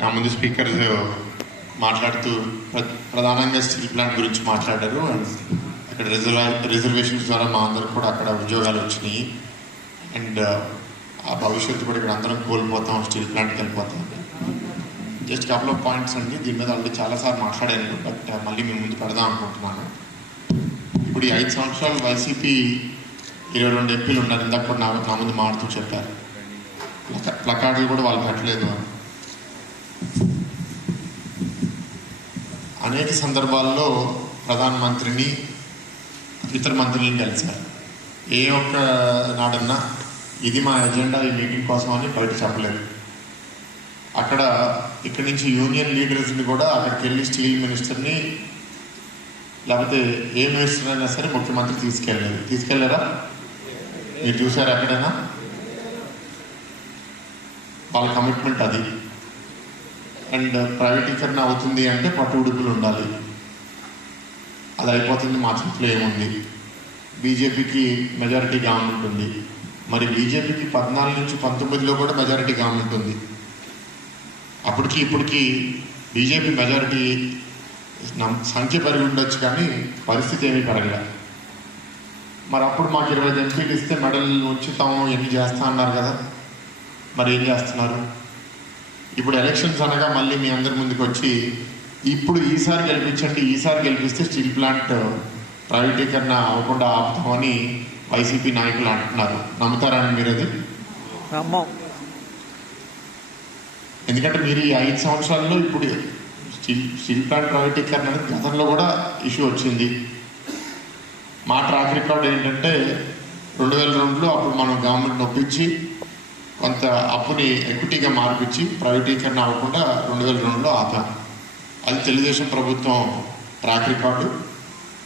నా ముందు స్పీకర్స్ మాట్లాడుతూ ప్రధానంగా స్టీల్ ప్లాంట్ గురించి మాట్లాడారు. అక్కడ రిజర్వేషన్స్ ద్వారా మా అందరికి కూడా అక్కడ ఉద్యోగాలు వచ్చినాయి. అండ్ ఆ భవిష్యత్తు కూడా ఇక్కడ అందరం కోల్పోతాం, స్టీల్ ప్లాంట్కి వెళ్ళిపోతాం. జస్ట్ కపుల్ ఆఫ్ పాయింట్స్ అండి. దీని మీద ఆల్రెడీ చాలాసార్లు మాట్లాడాను, బట్ మళ్ళీ మేము ముందు పెడదాం అనుకుంటున్నాను. ఇప్పుడు ఈ 5 సంవత్సరాలు వైసీపీ 22 ఎంపీలు ఉన్నారు. ఇందాక కూడా నా ముందు మాడుతూ చెప్పారు, ప్లకార్డులు కూడా వాళ్ళు పెట్టలేదు అని. అనేక సందర్భాల్లో ప్రధానమంత్రిని, ఇతర మంత్రులను కలిశారు. ఏ ఒక్క నాడన్నా ఇది మా ఎజెండా, ఈ మీటింగ్ కోసం అని బయట చెప్పలేదు. ఇక్కడి నుంచి యూనియన్ లీడర్స్ని కూడా అక్కడికి వెళ్ళి స్టీల్ మినిస్టర్ని లేకపోతే ఏ మినిస్టర్ అయినా సరే ముఖ్యమంత్రి తీసుకెళ్ళారా? మీరు చూసారు ఎక్కడైనా? వాళ్ళ కమిట్మెంట్ అది. అండ్ ప్రైవేటీకరణ అవుతుంది అంటే పట్టు ఉడుపులు ఉండాలి. అది అయిపోతుంది, మా చేతిలో ఏముంది? బీజేపీకి మెజారిటీ గవర్నమెంట్ ఉంది. మరి బీజేపీకి 14 నుంచి 19లో కూడా మెజారిటీ గవర్నమెంట్ ఉంది. అప్పటికి ఇప్పటికీ బీజేపీ మెజారిటీ సంఖ్య పెరిగి ఉండొచ్చు, కానీ పరిస్థితి ఏమీ పెరగలే. మరి అప్పుడు మాకు 20 ఎంపీలు ఇస్తే మెడల్ ఉంచుతాం, ఎన్ని చేస్తా అన్నారు కదా, మరి ఏం చేస్తున్నారు? ఇప్పుడు ఎలక్షన్స్ అనగా మళ్ళీ మీ అందరి ముందుకు వచ్చి ఇప్పుడు ఈసారి గెలిపిస్తే స్టీల్ ప్లాంట్ ప్రైవేటీకరణ అవ్వకుండా ఆపుతామని వైసీపీ నాయకులు అంటున్నారు. నమ్ముతారని మీరు? అది నమ్మం. ఎందుకంటే మీరు ఈ 5 సంవత్సరాల్లో ఇప్పుడు స్టీల్ ప్లాంట్ ప్రైవేటీకరణ అనేది గతంలో కూడా ఇష్యూ వచ్చింది. మా ట్రాక్ రికార్డ్ ఏంటంటే 2002లో అప్పుడు మనం గవర్నమెంట్ నొప్పించి కొంత అప్పుని ఎక్విటీగా మార్పించి ప్రైవేటీకరణ అవ్వకుండా 2002లో ఆపాం. అది తెలుగుదేశం ప్రభుత్వం ట్రాక్ రికార్డు.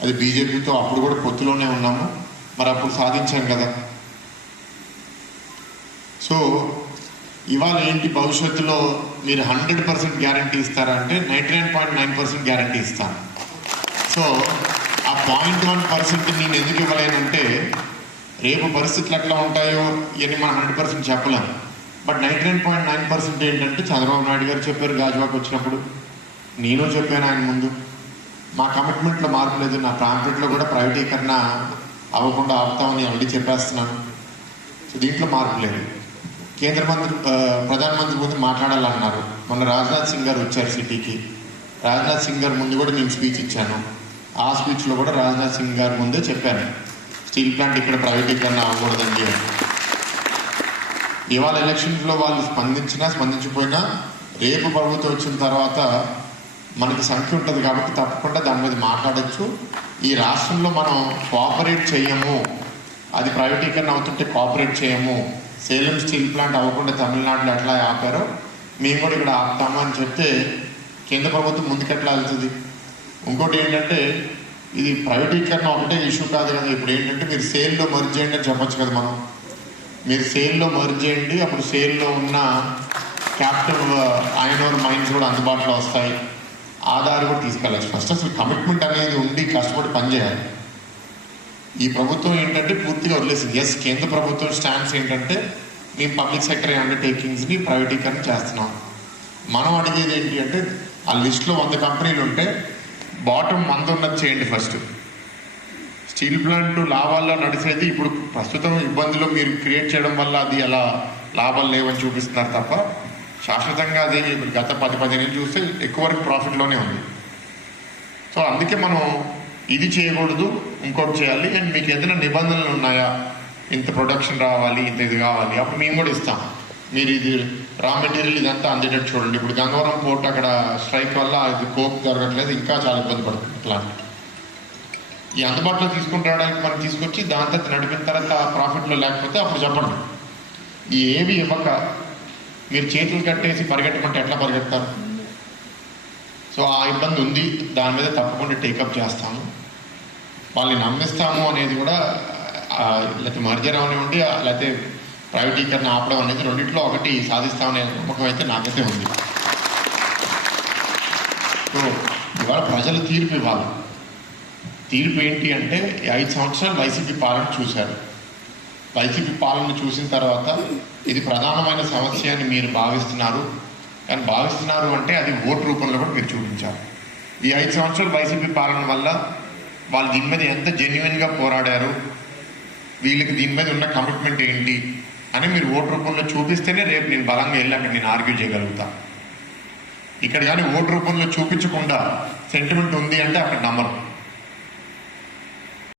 అది బీజేపీతో అప్పుడు కూడా పొత్తులోనే ఉన్నాము, మరి అప్పుడు సాధించాం కదా. సో ఇవాళ ఏంటి, భవిష్యత్తులో మీరు 100% గ్యారంటీ ఇస్తారా అంటే 99.9% గ్యారంటీ ఇస్తాను. సో ఆ 0.1% నేను ఎందుకు ఇవ్వలేనంటే రేపు పరిస్థితులు ఎట్లా ఉంటాయో ఇవన్నీ మనం 100% చెప్పలేము. బట్ 99.9% ఏంటంటే చంద్రబాబు నాయుడు గారు చెప్పారు గాజువాకు వచ్చినప్పుడు, నేను చెప్పాను ఆయన ముందు, మా కమిట్మెంట్లో మార్పు లేదు. నా ప్రాంతంలో కూడా ప్రైవేటీకరణ అవ్వకుండా ఆపుతామని ఆల్రెడీ చెప్పేస్తున్నాను. సో దీంట్లో మార్పు లేదు. ప్రధానమంత్రి ముందు మాట్లాడాలన్నారు. మొన్న రాజ్నాథ్ సింగ్ గారు వచ్చారు సిటీకి. రాజ్నాథ్ సింగ్ గారు ముందు కూడా నేను స్పీచ్ ఇచ్చాను. ఆ స్పీచ్లో కూడా రాజ్నాథ్ సింగ్ గారి ముందే చెప్పాను, స్టీల్ ప్లాంట్ ఇక్కడ ప్రైవేటీకరణ అవ్వకూడదండి. ఇవాళ ఎలక్షన్స్లో వాళ్ళు స్పందించిపోయినా రేపు ప్రభుత్వం వచ్చిన తర్వాత మనకి సంఖ్య ఉంటుంది కాబట్టి తప్పకుండా దాని మీద మాట్లాడచ్చు. ఈ రాష్ట్రంలో మనం కోఆపరేట్ చేయము, అది ప్రైవేటీకరణ అవుతుంటే కోఆపరేట్ చేయము. సేలం స్టీల్ ప్లాంట్ అవ్వకుండా తమిళనాడులో ఎట్లా ఆపారో మేము కూడా ఇక్కడ ఆపుతాము అని చెప్తే కేంద్ర ప్రభుత్వం ముందుకెట్లా వెళ్తుంది? ఇంకోటి ఏంటంటే ఇది ప్రైవేటీకరణ ఒకటే ఇష్యూ కాదు కదా. ఇప్పుడు ఏంటంటే మీరు సేల్లో మర్జ్ చేయండి అని చెప్పొచ్చు కదా. మీరు సేల్లో మర్జ్ చేయండి, అప్పుడు సేల్లో ఉన్న క్యాపిటల్ ఐరన్ ఓర్ మైన్స్ కూడా అందుబాటులో వస్తాయి, ఆధార్ కూడా తీసుకెళ్ళచ్చు. ఫస్ట్ అసలు కమిట్మెంట్ అనేది ఉండి కష్టపడి పనిచేయాలి. ఈ ప్రభుత్వం ఏంటంటే పూర్తిగా వదిలేసింది. ఎస్, కేంద్ర ప్రభుత్వం స్టాండ్స్ ఏంటంటే మేము పబ్లిక్ సెక్టర్ అండర్టేకింగ్స్ని ప్రైవేటీకరణ చేస్తున్నాం. మనం అడిగేది ఏంటి అంటే ఆ లిస్టులో 100 కంపెనీలు ఉంటే బాటమ్ 100 ఉన్నది చేయండి ఫస్ట్. స్టీల్ ప్లాంట్ లాభాల్లో నడిచేది ఇప్పుడు ప్రస్తుతం ఇబ్బందులు మీరు క్రియేట్ చేయడం వల్ల అది అలా లాభాలు లేవని చూపిస్తున్నారు తప్ప శాశ్వతంగా అది గత 10-15 ఏళ్ళు చూస్తే ఎక్కువ వరకు ప్రాఫిట్లోనే ఉంది. సో అందుకే మనం ఇది చేయకూడదు, ఇంకోటి చేయాలి. అండ్ మీకు ఏదైనా నిబంధనలు ఉన్నాయా, ఇంత ప్రొడక్షన్ రావాలి, ఇంత ఇది కావాలి, అప్పుడు మేము కూడా ఇస్తాం. మీరు ఇది రా మెటీరియల్ ఇదంతా అందేటట్టు చూడండి. ఇప్పుడు గంగవరం పోర్ట్ అక్కడ స్ట్రైక్ వల్ల అది కోప్ జరగట్లేదు, ఇంకా చాలా ఇబ్బంది పడుతుంది ప్లాంట్. ఈ అందుబాటులో తీసుకుని రావడానికి మనం తీసుకొచ్చి దాంతో నడిపిన తర్వాత ప్రాఫిట్లో లేకపోతే అప్పుడు చెప్పండి. ఈ ఏవి ఇవ్వక మీరు చేతులు కట్టేసి పరిగెట్టమంటే ఎట్లా పరిగెత్తారు? సో ఆ ఇబ్బంది ఉంది, దాని మీద తప్పకుండా టేకప్ చేస్తాము. వాళ్ళని నమ్మిస్తాము అనేది కూడా, లేకపోతే మర్జర్ అవనివ్వండి లేకపోతే ప్రైవేటీకరణ ఆపడం అనేది రెండింటిలో ఒకటి సాధిస్తామనే నమ్మకం అయితే నాకైతే ఉంది. సో ఇవాళ ప్రజలు తీర్పు ఇవ్వాలి. తీర్పు ఏంటి అంటే 5 సంవత్సరాలు వైసీపీ పాలన చూశారు. వైసీపీ పాలన చూసిన తర్వాత ఇది ప్రధానమైన సమస్య అని మీరు భావిస్తున్నారు, కానీ భావిస్తున్నారు అంటే అది ఓటు రూపంలో కూడా మీరు చూపించాలి. ఈ 5 సంవత్సరాలు వైసీపీ పాలన వల్ల వాళ్ళు దీని మీద ఎంత జెన్యున్గా పోరాడారు, వీళ్ళకి దీని మీద ఉన్న కమిట్మెంట్ ఏంటి అని మీరు ఓటు రూపంలో చూపిస్తేనే రేపు నేను బలంగా వెళ్ళి అక్కడ నేను ఆర్గ్యూ చేయగలుగుతా. ఇక్కడ కానీ ఓటు రూపంలో చూపించకుండా సెంటిమెంట్ ఉంది అంటే అక్కడ నమ్మరు.